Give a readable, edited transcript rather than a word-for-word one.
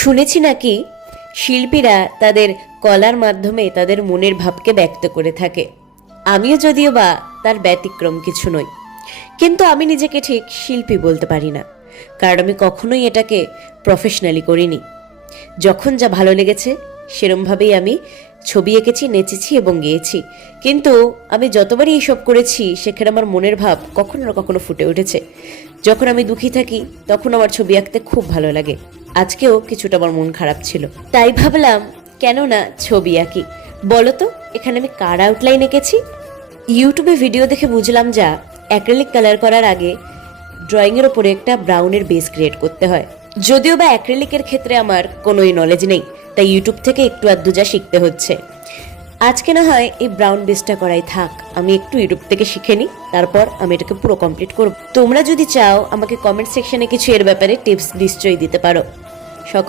শুনেছি নাকি শিল্পীরা তাদের কলার মাধ্যমে তাদের মনের ভাবকে ব্যক্ত করে থাকে। আমিও যদিও বা তার ব্যতিক্রম কিছু নই, কিন্তু আমি নিজেকে ঠিক শিল্পী বলতে পারি না, কারণ আমি কখনোই এটাকে প্রফেশনালি করিনি। যখন যা ভালো লেগেছে সেরমভাবেই আমি ছবি এঁকেছি, নেচেছি এবং গেয়েছি। কিন্তু আমি যতবারই এইসব করেছি সেখানে আমার মনের ভাব কখনো না কখনো ফুটে উঠেছে। যখন আমি দুঃখী থাকি তখন আমার ছবি আঁকতে খুব ভালো লাগে। আজকেও কিছুটা আমার মন খারাপ ছিল, তাই ভাবলাম কেন না ছবি আঁকি। বলো তো এখানে আমি কার আউটলাইন এঁকেছি? ইউটিউবে ভিডিও দেখে বুঝলাম যা অ্যাক্রিলিক কালার করার আগে ড্রয়িংয়ের ওপরে একটা ব্রাউনের বেস ক্রিয়েট করতে হয়। যদিও বা অ্যাক্রিলিকের ক্ষেত্রে আমার কোনোই নলেজ নেই, তাই ইউটিউব থেকে একটু আধটু যা শিখতে হচ্ছে। আজকে না হয় এই ব্রাউন বেসটা করাই থাক, আমি একটু ইউটিউব থেকে শিখে নিই, তারপর আমি এটাকে পুরো কমপ্লিট করব। তোমরা যদি চাও আমাকে কমেন্ট সেকশনে কিছু এর ব্যাপারে টিপস নিশ্চয়ই দিতে পারো।